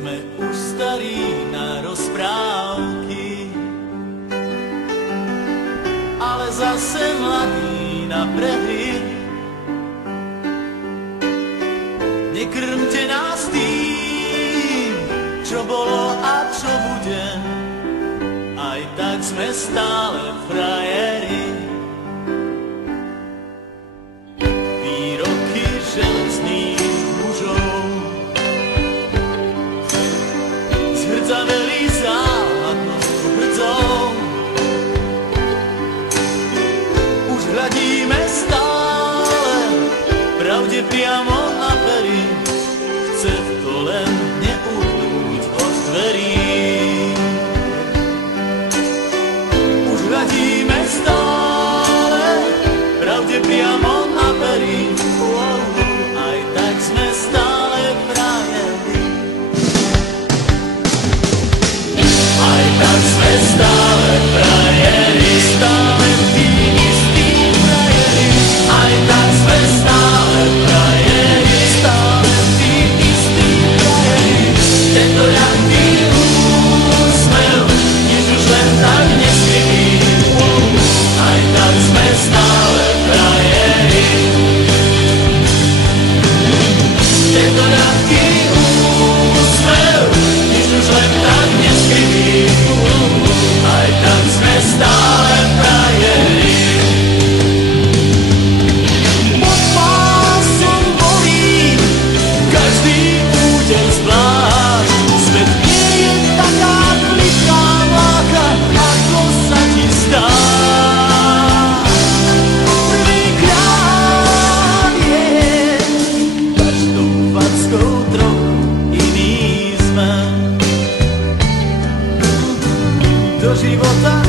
Sme už starí na rozprávky, ale zase mladí na prehry. Nekrmte nás tým, čo bolo a čo bude, aj tak sme stále frajeri. Výroky železných mužov zhrdzaveli záhadnou hrdzou. Už hľadíme stále pravde priamo na pery, chce to len neuhnúť od dverí. Už hľadíme stále pravde priamo na pery, aj tak sme stále frajeri. Aj tak sme stále frajeri, stále tí istí frajeri. Aj tak sme stále frajeri, stále tí istí frajeri. Tento ľahký úsmev, nič už len tak neskrytý. Aj tak sme stále frajeri. Tento ľahký úsmev, nič už len tak neskrytý. Aj tak sme stále frajeri. Pod pásom bolí každý úder zvlášť. Svet nie je taká plitká vláka, ako sa ti zdá. Prvýkrát je každou fackou trochu iný sme. Do života